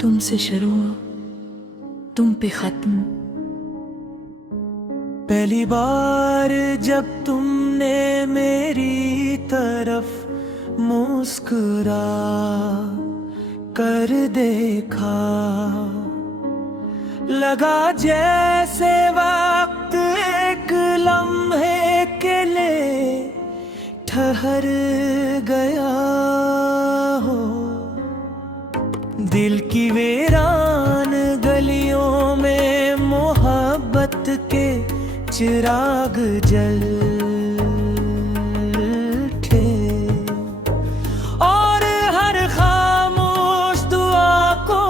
तुमसे शुरू, तुम पे खत्म। पहली बार जब तुमने मेरी तरफ मुस्कुरा कर देखा, लगा जैसे वक्त एक लम्हे के लिए ठहर गया हो। दिल की वीरान गलियों में मोहब्बत के चिराग जल थे, और हर खामोश दुआ को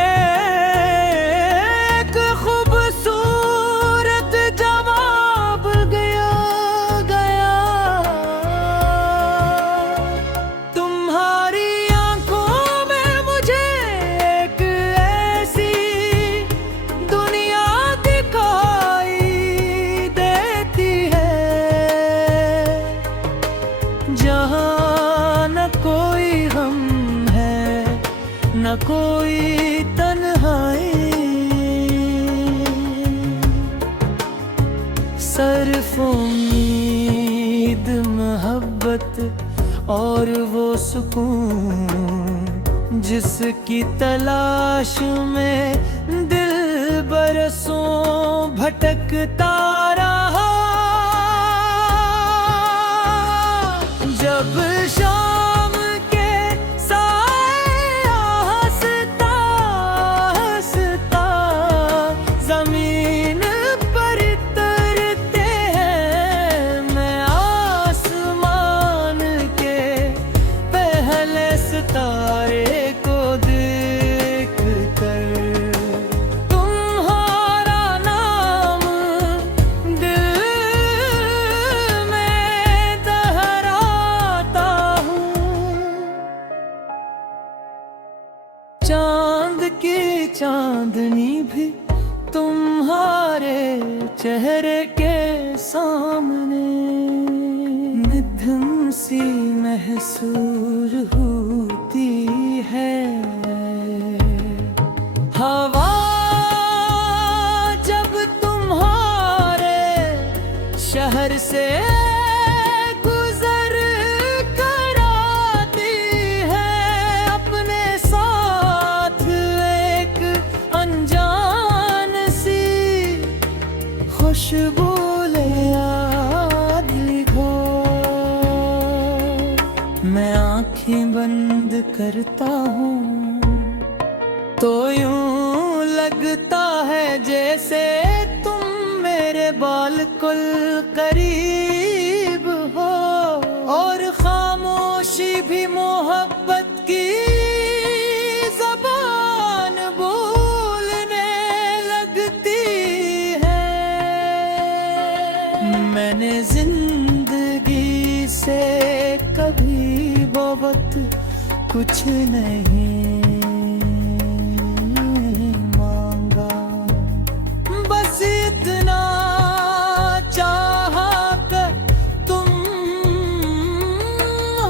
एक खूबसूरत जवाब गया। तुम्हारी आंखों में मुझे एक ऐसी दुनिया दिखाई देती है, जहाँ न कोई हम है न कोई तन्हाई। सिर्फ उम्मीद, मोहब्बत और वो सुकून जिसकी तलाश में दिल बरसों भटकता रहा। जब शाम के साए हंसता हंसता जमीन पर तरते हैं, मैं आसमान के पहले सितारे को देख कर तुम्हारा नाम दिल में दोहराता हूँ। चांद की चांदनी भी तुम्हारे चेहरे के सामने निधन सी महसूस होती है। हवा जब तुम्हारे शहर से गुजर कर आती है, अपने साथ एक अनजान सी खुशबू ले आती हो। मैं आंखें बंद करता हूँ तो यूं लगता है जैसे तुम मेरे बिल्कुल करीब हो, और खामोशी भी मोहब्बत की ज़बान बोलने लगती है। मैंने जिंदगी से कभी बहुत कुछ नहीं मांगा, बस इतना चाहा कर तुम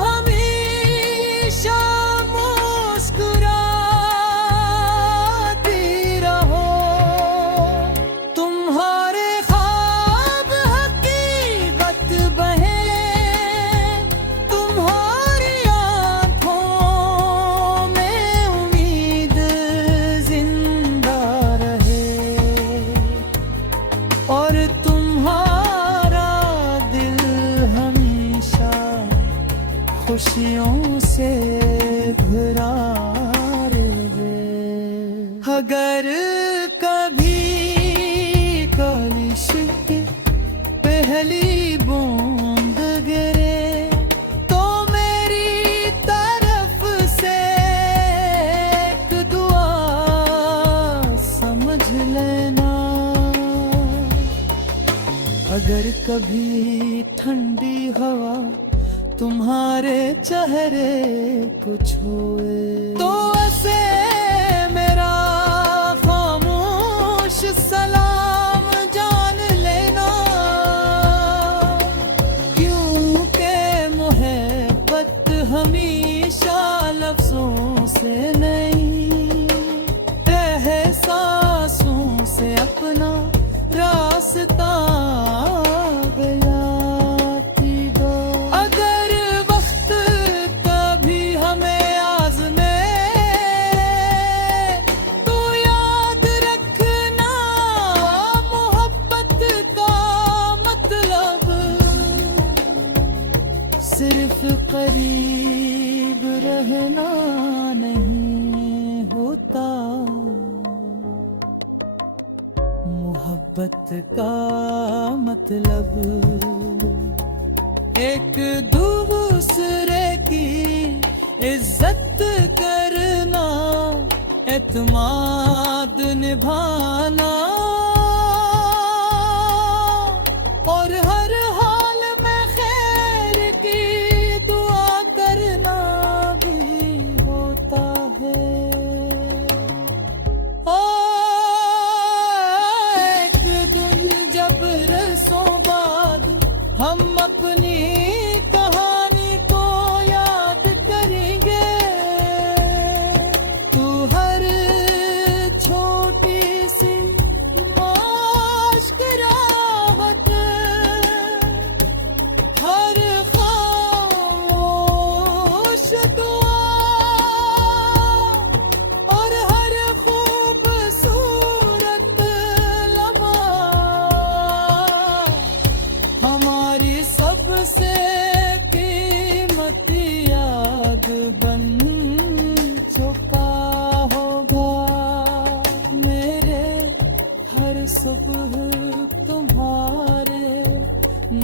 हमेशा मुस्कुराती रहो। तुम्हारे ख्वाब हकीकत बने, तुम्हारी आंखों में उम्मीद जिंदा रहे, और तुम्हारा दिल हमेशा खुशियों से भरा रहे। अगर कभी कलिश की पहली बूंद गिरे तो मेरी तरफ से एक दुआ समझ लेना। अगर कभी ठंडी हवा तुम्हारे चेहरे को छुए तो ऐसे मेरा खामोश सलाम जान लेना, क्योंकि मोहब्बत हमेशा लफ्जों से नहीं सिर्फ करीब रहना नहीं होता, मोहब्बत का मतलब एक दूसरे की इज्जत करना, एतमाद निभाना और हर हाल में खैर की दुआ करना भी होता है। ओ एक दिन जब रसों बाद हम अपनी कहानी को याद करेंगे, तू हर छोटी सी मुस्कुराहट, हर खामोश दुआ और हर खूबसूरत लम्हा हमारी सबसे कीमती याद बन चुका होगा। मेरे हर सुबह तुम्हारे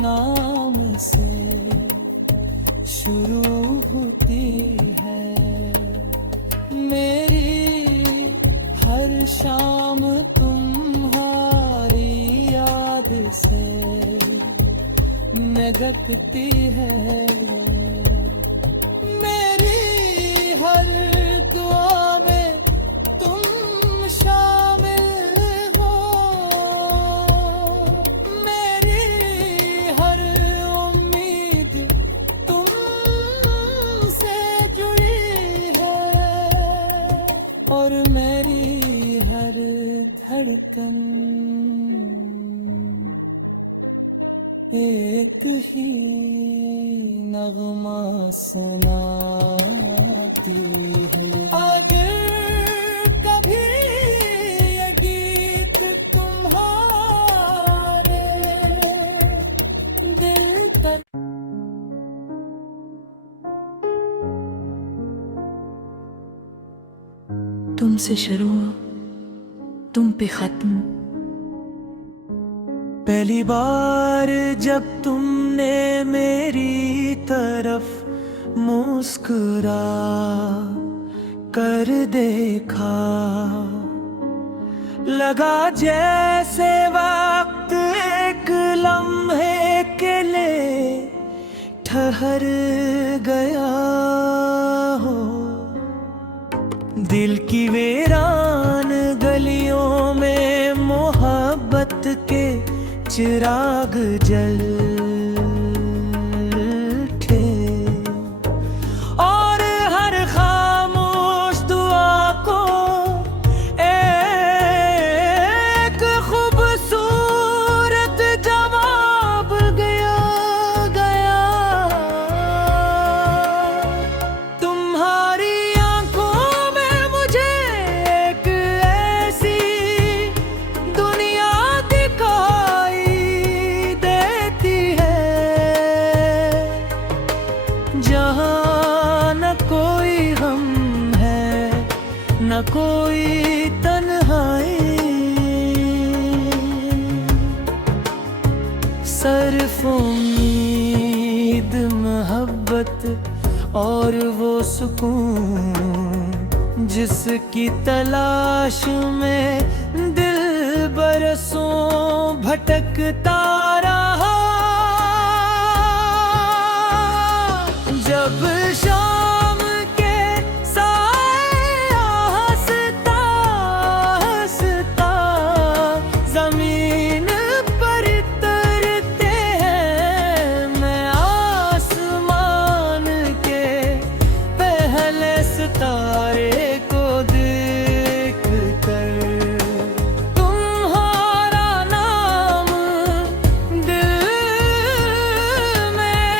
नाम से शुरू होती है, मेरी हर शाम तुम्हारी याद से महकती है, मेरी हर दुआ में तुम शामिल हो, मेरी हर उम्मीद तुमसे जुड़ी है और मेरी हर धड़कन एक ही नगमा सुनाती है। अगर कभी ये गीत तुम्हारे दिल पर तुमसे शुरू तुम पे खत्म। पहली बार जब तुमने मेरी तरफ मुस्कुरा कर देखा, लगा जैसे वक्त एक लम्हे के लिए ठहर गया हो। दिल की वीरान गलियों में मोहब्बत के चिराग जल थे और हर खामोश दुआ को एक खूबसूरत जवाब गया। तुम्हारी आंखों में मुझे एक ऐसी दुनिया दिखाई देती है, जहाँ न कोई हम है न कोई तन्हाई, सिर्फ उम्मीद मोहब्बत और वो सुकून जिसकी तलाश में दिल बरसों भटकता रहा। जब शाम के साए हंसता हंसता जमीन पर तरते हैं, मैं आसमान के पहले सितारे को देख कर तुम्हारा नाम दिल में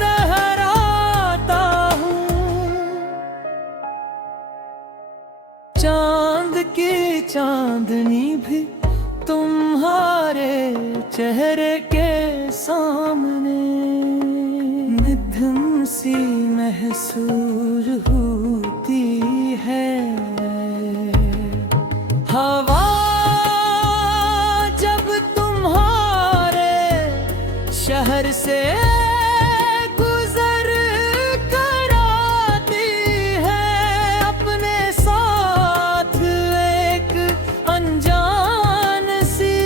दोहराता निधन सी महसूस होती है। हवा जब तुम्हारे शहर से गुजर कर आती है, अपने साथ एक अनजान सी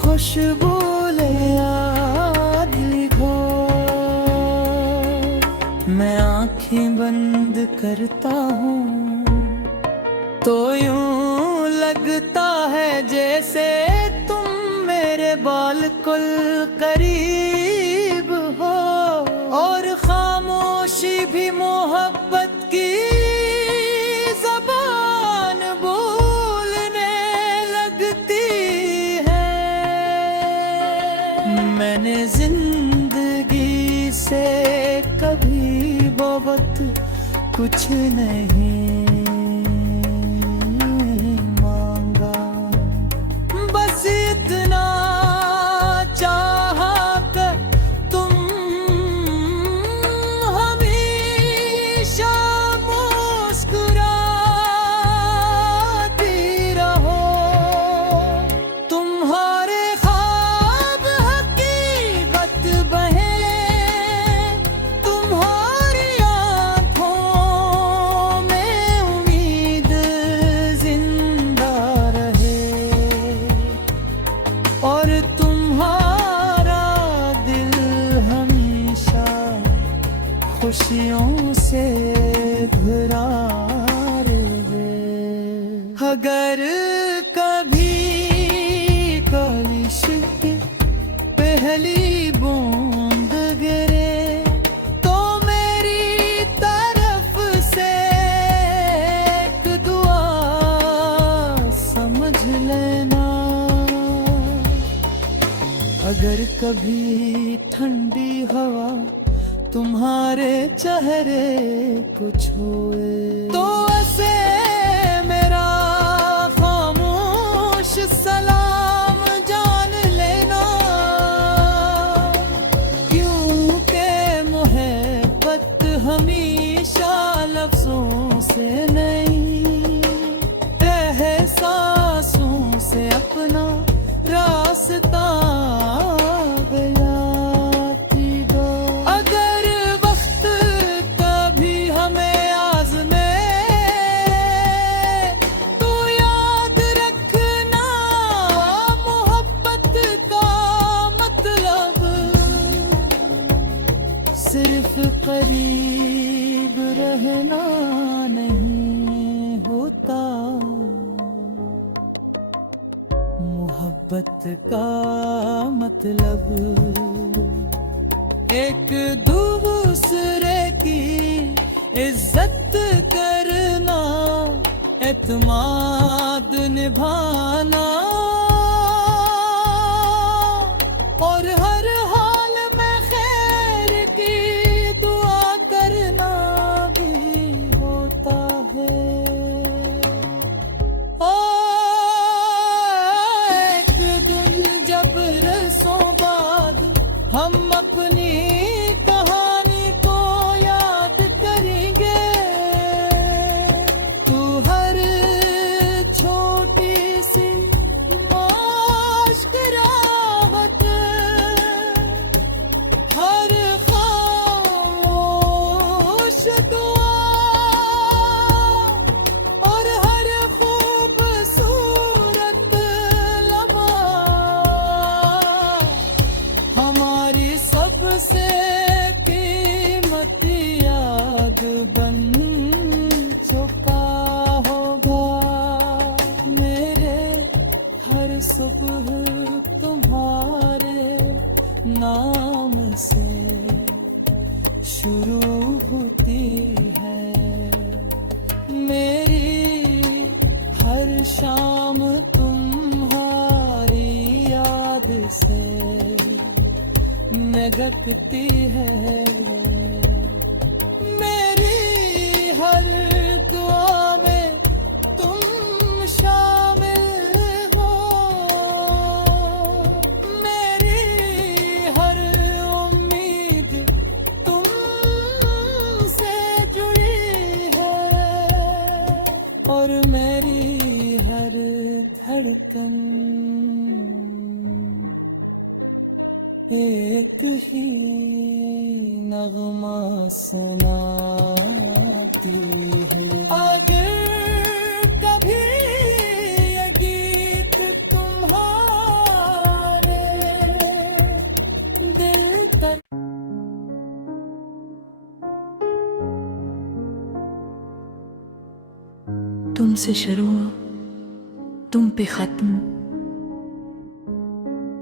खुशबू ले आती हो। मैं आंखें बंद करता हूँ तो यूं लगता है जैसे तुम मेरे बिल्कुल करीब हो, और खामोशी भी मोहब्बत की ज़बान बोलने लगती है। मैंने जिंदगी से कभी बहुत कुछ नहीं मांगा, बस इतना चाहा कि तुम हमेशा मुस्कुराती रहो। तुम्हारे ख्वाब हकीकत बने, तुम्हारी आंखों में उम्मीद जिंदा रहे, और तुम्हारा दिल हमेशा खुशियों से भरा रहे। अगर कभी कलिश की पहली बूंद गिरे तो मेरी तरफ से एक दुआ समझ लेना। अगर कभी ठंडी हवा तुम्हारे चेहरे को छुए तो ऐसे मेरा खामोश सलाम जान लेना, क्योंकि मोहब्बत हमेशा लफ्जों से नहीं एहसासों से अपना रास्ता बयाती दो। अगर वक्त कभी हमें आज़मे तो याद रखना, मोहब्बत का मतलब सिर्फ करीब रहना नहीं होता। मोहब्बत का मतलब एक दूसरे की इज्जत करना, एतमाद निभाना, और हर हाल में खैर की दुआ करना भी होता है। एक दिन जब रसों बाद हम अपनी कहानी को याद करेंगे, तू हर छोटी सी मुस्कुराहट, हर खामोश दुआ, और हर खूबसूरत लम्हा हमारी सबसे कीमती याद बन चुका होगा। मेरे हर सुबह तुम्हारे नाम से शुरू होती है, मेरी हर शाम तुम्हारी याद से महकती है। मेरी हर दुआ में तुम शामिल हो, मेरी हर उम्मीद ही नगमा सुनाती है। अगर कभी ये गीत तुम्हारे दिल तक तुमसे शुरू तुम पे खत्म।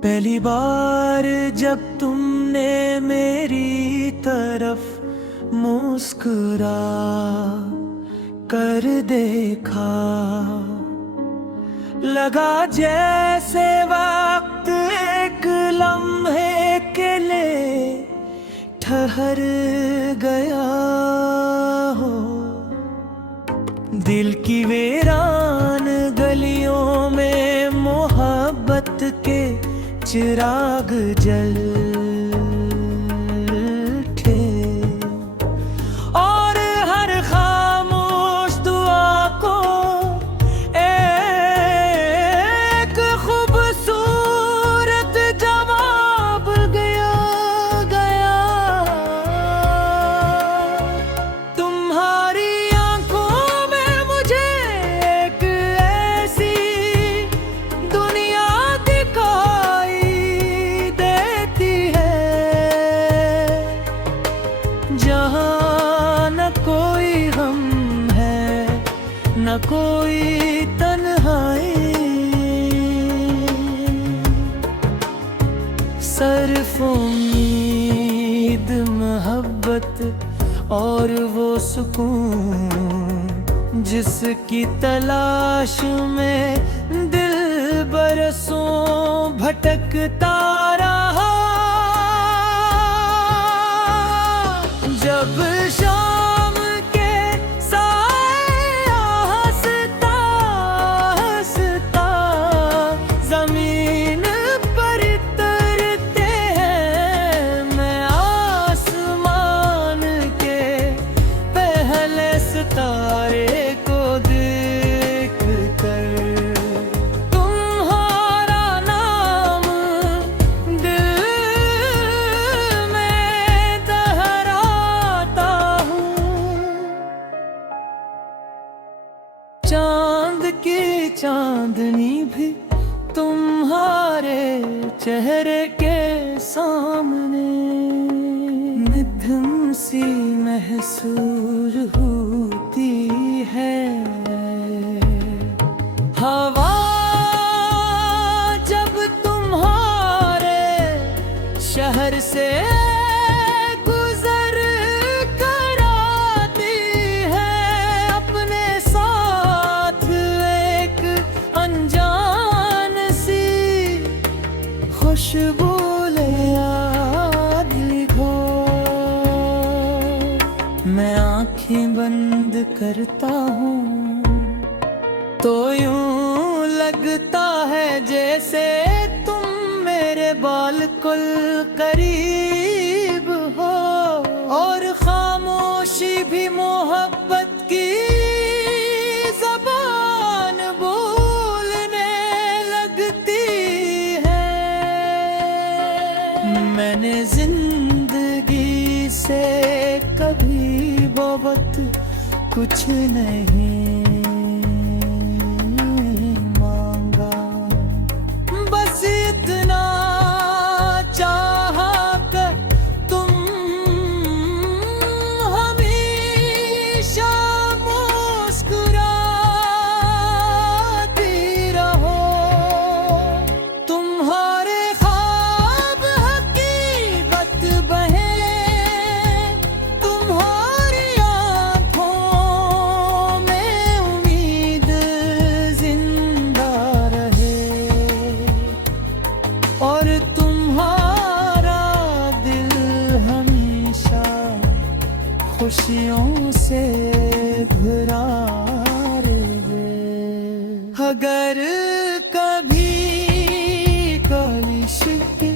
पहली बार जब तुमने मेरी तरफ मुस्कुरा कर देखा, लगा जैसे वक्त एक लम्हे के लिए ठहर गया हो। दिल की वीरान गलियों में मोहब्बत के चिराग जल थे, और हर खामोश दुआ को एक खूबसूरत जवाब गया। तुम्हारी आंखों में मुझे एक ऐसी दुनिया दिखाई देती है, जहाँ न कोई हम है न कोई तन्हाई। सिर्फ उम्मीद मोहब्बत और वो सुकून जिसकी तलाश में दिल बरसों भटकता रहा। जब शाम के साए हंसता हंसता जमीन पर तरते हैं, मैं आसमान के पहले सितारे को देख कर तुम्हारा नाम दिल में दोहराता हूँ। चांद की चांदनी भी तुम्हारे चेहरे के सामने निधन सी महसूस होती है। हवा जब तुम्हारे शहर से गुजर कर आती है, अपने साथ एक अनजान सी खुशबू ले आती हो। मैं आंखें बंद करता हूँ तो यूं लगता है जैसे तुम मेरे बिल्कुल करीब हो, और खामोशी भी मोहब्बत की ज़बान बोलने लगती है। मैंने जिंदगी से कभी बहुत कुछ नहीं मांगा, बस इतना चाहा कर तुम हमेशा मुस्कुराती रहो। तुम्हारे ख्वाब हकीकत बने, तुम्हारी आँखों में उम्मीद जिंदा रहे, और तुम्हारा दिल हमेशा खुशियों से भरा रहे। अगर कभी कलिश की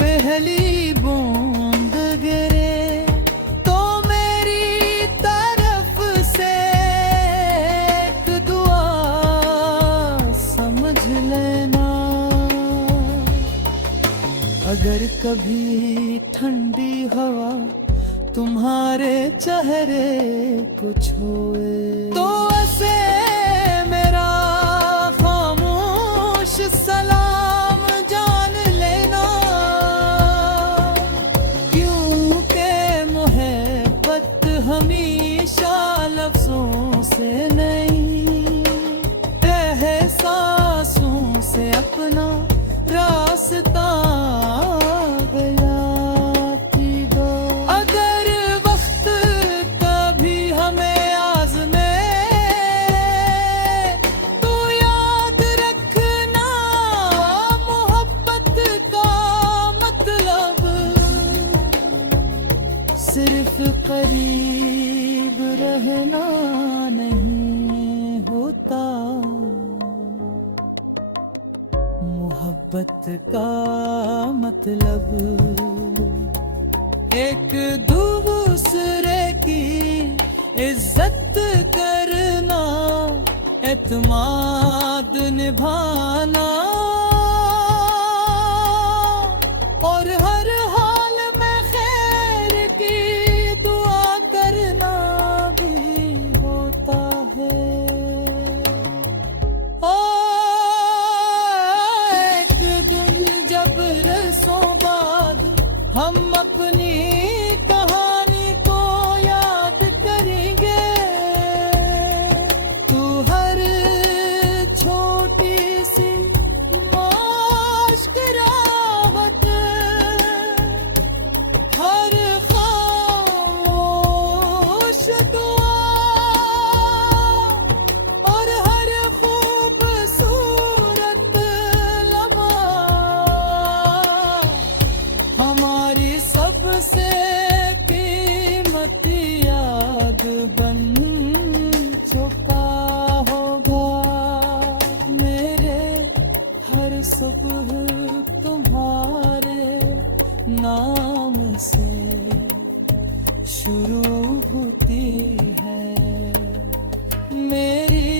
पहली बूंद गिरे तो मेरी तरफ से एक दुआ समझ लेना। अगर कभी ठंडी हवा तुम्हारे चेहरे को छुए तो ऐसे मेरा खामोश सलाम जान लेना, क्योंकि मोहब्बत हमेशा लफ्जों से नहीं एहसासों से अपना रास्ता गलाती दो। अगर वक्त कभी हमें आज़मे तो याद रखना, मोहब्बत का मतलब सिर्फ करीब रहना नहीं होता, मोहब्बत का मतलब एक दूसरे की इज्जत करना, एतमाद निभाना और हर हाल में खैर की दुआ करना भी होता है। हम अपनी कहानी को याद करेंगे, तू हर छोटी सी मुस्कुराहट, हर खामोश दुआ और हर खूबसूरत लम्हा हमारी सबसे कीमती याद बन चुका होगा। मेरे हर सुबह तुम्हारे नाम से शुरू होती है, मेरी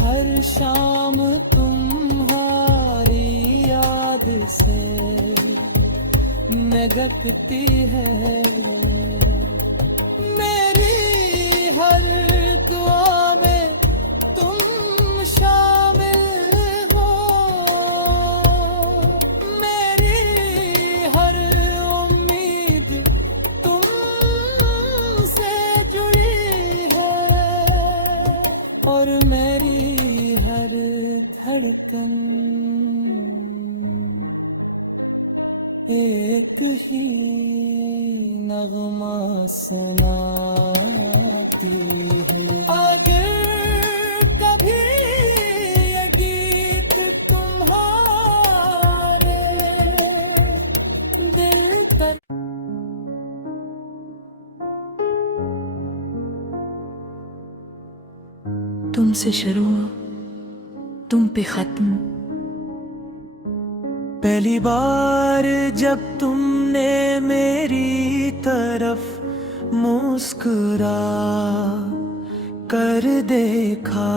हर शाम तुम्हारी याद से महकती है, मेरी हर दुआ में तुम शामिल हो, मेरी हर उम्मीद तुमसे जुड़ी है और मेरी हर धड़कन एक ही नगमा सुनाती है। अगर कभी ये गीत तुम्हारे दिल पर तुमसे शुरू तुम पे खत्म। पहली बार जब तुमने मेरी तरफ मुस्कुरा कर देखा,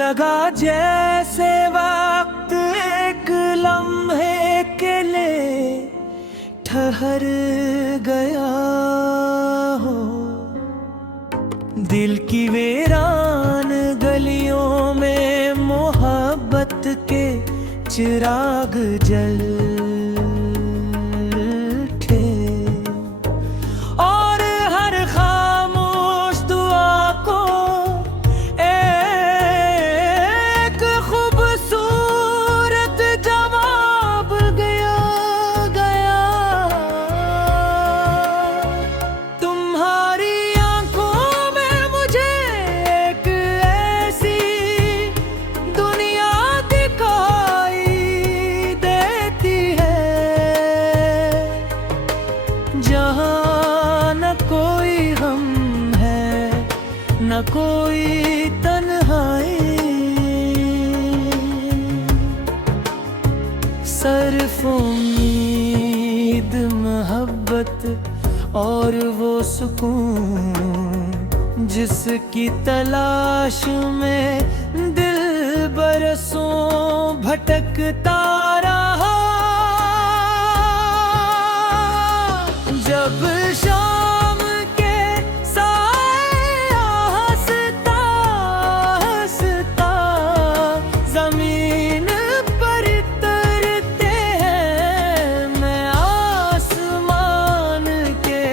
लगा जैसे वक्त एक लम्हे के लिए ठहर गया हो। दिल की वीरान गलियों में मोहब्बत के चिराग जल थे और हर खामोश दुआ को एक खूबसूरत जवाब गया। तुम्हारी आंखों में मुझे एक ऐसी दुनिया दिखाई देती है जहाँ न कोई हम है न कोई तन्हाई, सिर्फ उम्मीद मोहब्बत और वो सुकून जिसकी तलाश में दिल बरसों भटकता रहा। जब शाम के साए हंसता हंसता जमीन पर तरते हैं, मैं आसमान के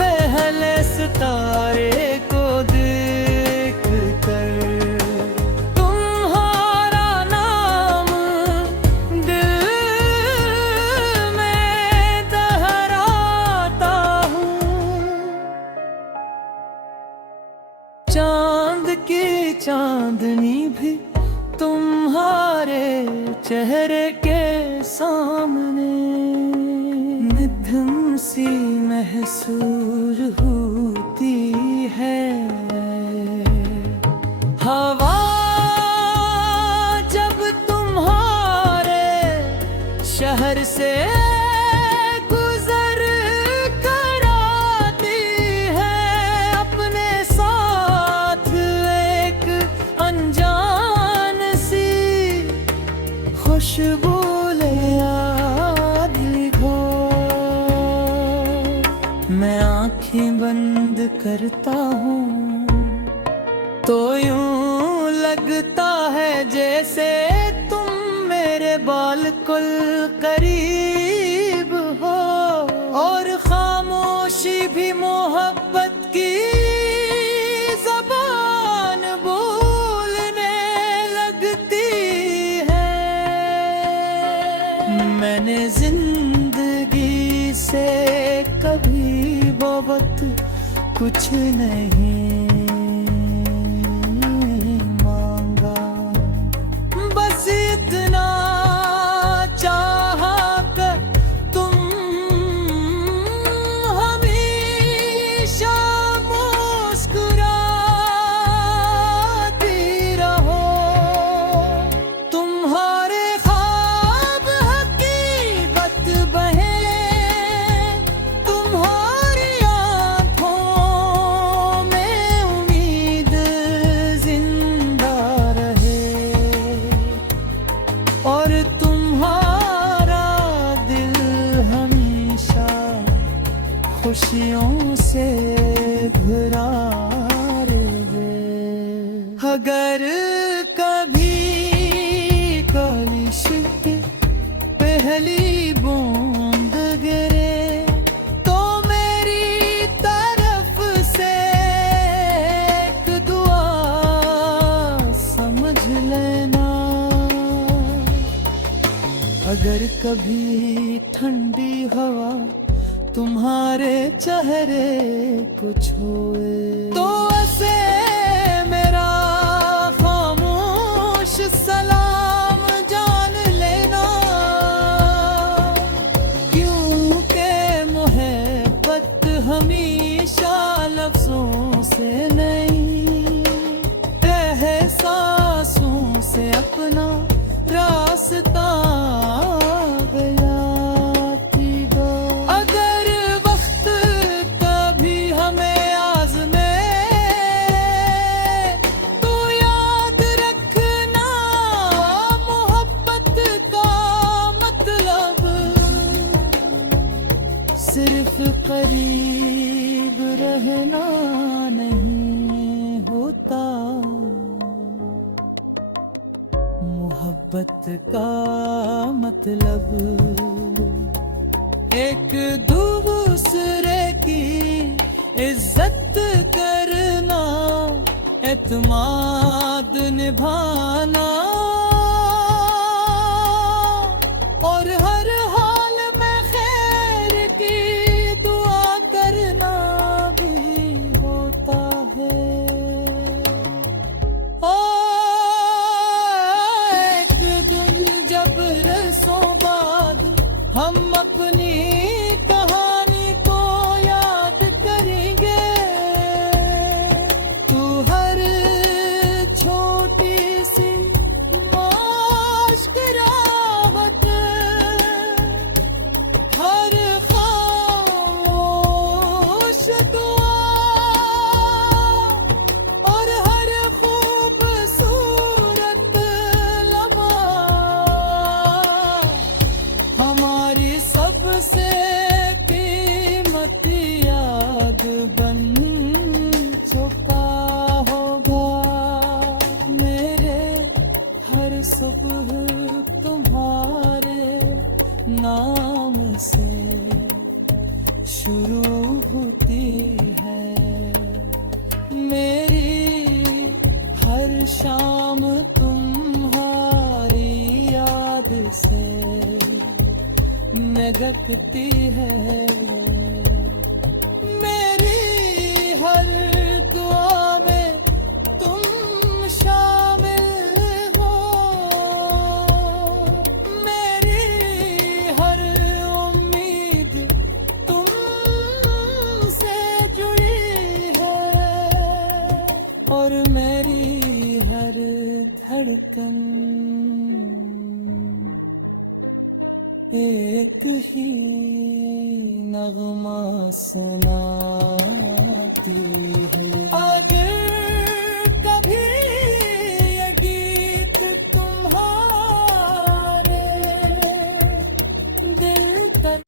पहले सितारे को देख कर तुम्हारा नाम दिल में दोहराता हूँ। चांद की चांदनी भी तुम्हारे चेहरे के सामने निधन सी महसूस होती है। हवा जब तुम्हारे शहर से गुजर कर आती है, अपने साथ एक अनजान सी खुशबू ले आती हो। मैं आंखें बंद करता हूँ तो यूं लगता है जैसे तुम मेरे बिल्कुल करीब हो, और खामोशी भी मोहब्बत की ज़बान बोलने लगती है। मैंने जिंदगी से कभी बहुत कुछ नहीं मांगा, बस इतना चाहा कर तुम हमेशा मुस्कुराती रहो। तुम्हारे ख्वाब हकीकत बने, तुम्हारी आंखों में उम्मीद जिंदा रहे, और तुम्हारा दिल हमेशा खुशियों से भरा रहे। अगर कभी कलिश की पहली बूंद गिरे तो मेरी तरफ से एक दुआ समझ लेना। अगर कभी ठंडी हवा तुम्हारे चेहरे को छुए तो ऐसे मेरा खामोश सलाम जान लेना, क्योंकि मोहब्बत हमेशा लफ्जों से नहीं एहसासों से अपना रास्ता बयाती दो। अगर वक्त कभी हमें आज़मे तो याद रखना, मोहब्बत का मतलब सिर्फ करीब रहना नहीं होता, मोहब्बत का मतलब एक दूसरे की इज्जत करना, एतमाद निभाना, और हर हाल में खैर की दुआ करना भी होता है। हम अपनी कहानी को याद करेंगे, तू हर छोटी सी मुस्कुराहट, हर खामोश दुआ, और हर खूबसूरत लम्हा हमारी सबसे महकती है। मेरी हर दुआ में तुम शामिल हो, मेरी हर उम्मीद तुमसे जुड़ी है, और मेरी हर धड़कन एक ही नगमा सुनाती है। अगर कभी ये गीत तुम्हारे दिल तक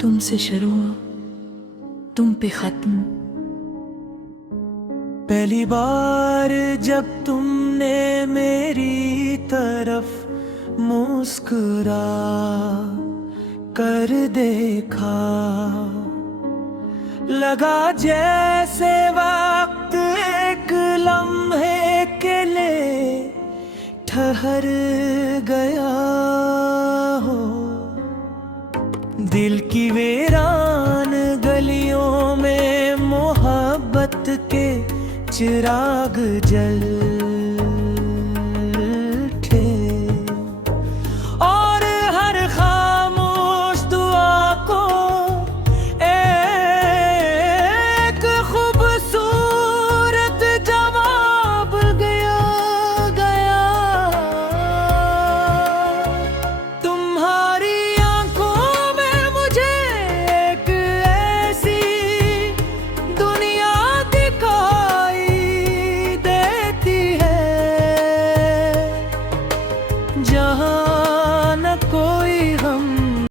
तुमसे शुरू तुम पे खत्म। पहली बार जब तुमने मेरी तरफ मुस्कुरा कर देखा, लगा जैसे वक्त एक लम्हे के लिए ठहर गया हो। दिल की वीरान गलियों में मोहब्बत के चिराग जल